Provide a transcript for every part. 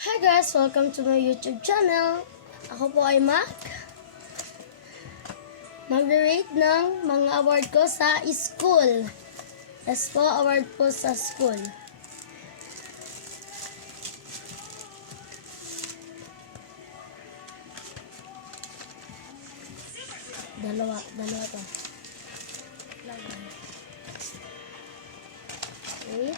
Hi guys! Welcome to my YouTube channel. Ako po ay Mac. Mag-rate ng mga award ko sa school. Yes po, award po sa school. Dalawa to. Okay.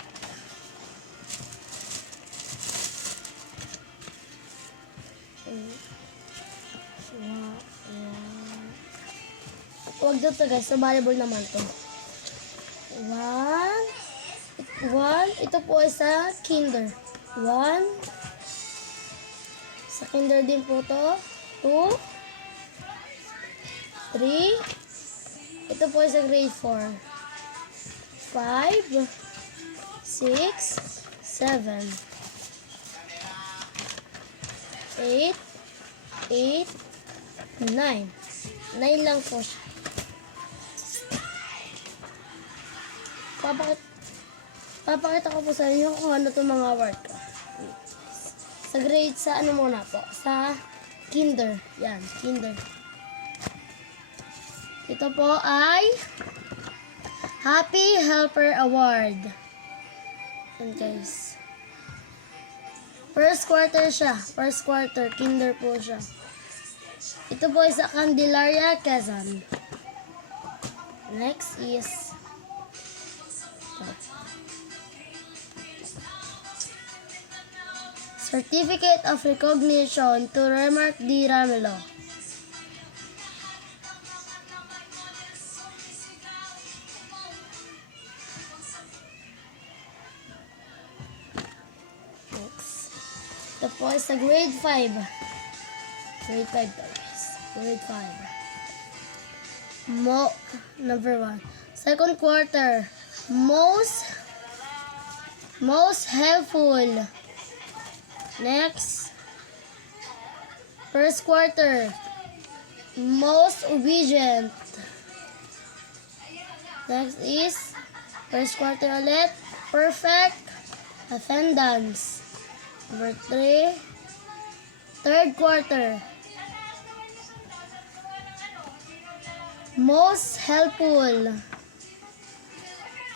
Huwag dito guys, sa volleyball naman to. One. Ito po ay sa kinder. One. Sa kinder din po to. 2. 3. Ito po ay sa grade 4. 5. 6. 7. 8. 9. 9 lang po siya. Papakita ko po sa inyo kung ano itong mga award ko. Sa grade, sa ano muna po? Sa kinder. Yan, kinder. Ito po ay Happy Helper Award. Yan guys. First quarter siya. First quarter, kinder po siya. Ito po ay sa Candelaria, Quezon. Next is Certificate of Recognition to Remark D. Ramelo. Next. Ito po ay sa grade 5. Grade 5 guys. Grade 5. Number 1. Second quarter. Most helpful. Next. First quarter. Most obedient. Next is first quarter ulit. Perfect attendance. Number 3. Third quarter. Most helpful.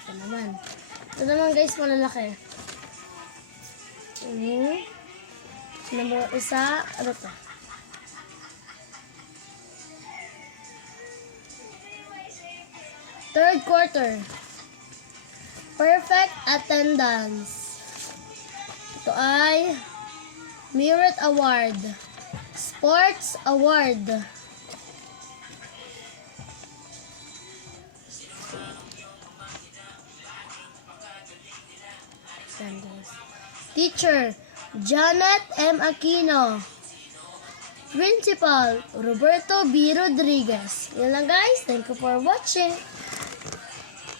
Ito naman guys, malalaki. Number isa, ano to? Third quarter. Perfect attendance. Ito ay Merit Award. Sports Award. Teacher, Janet M. Aquino. Principal, Roberto B. Rodriguez. Yan lang guys. Thank you for watching.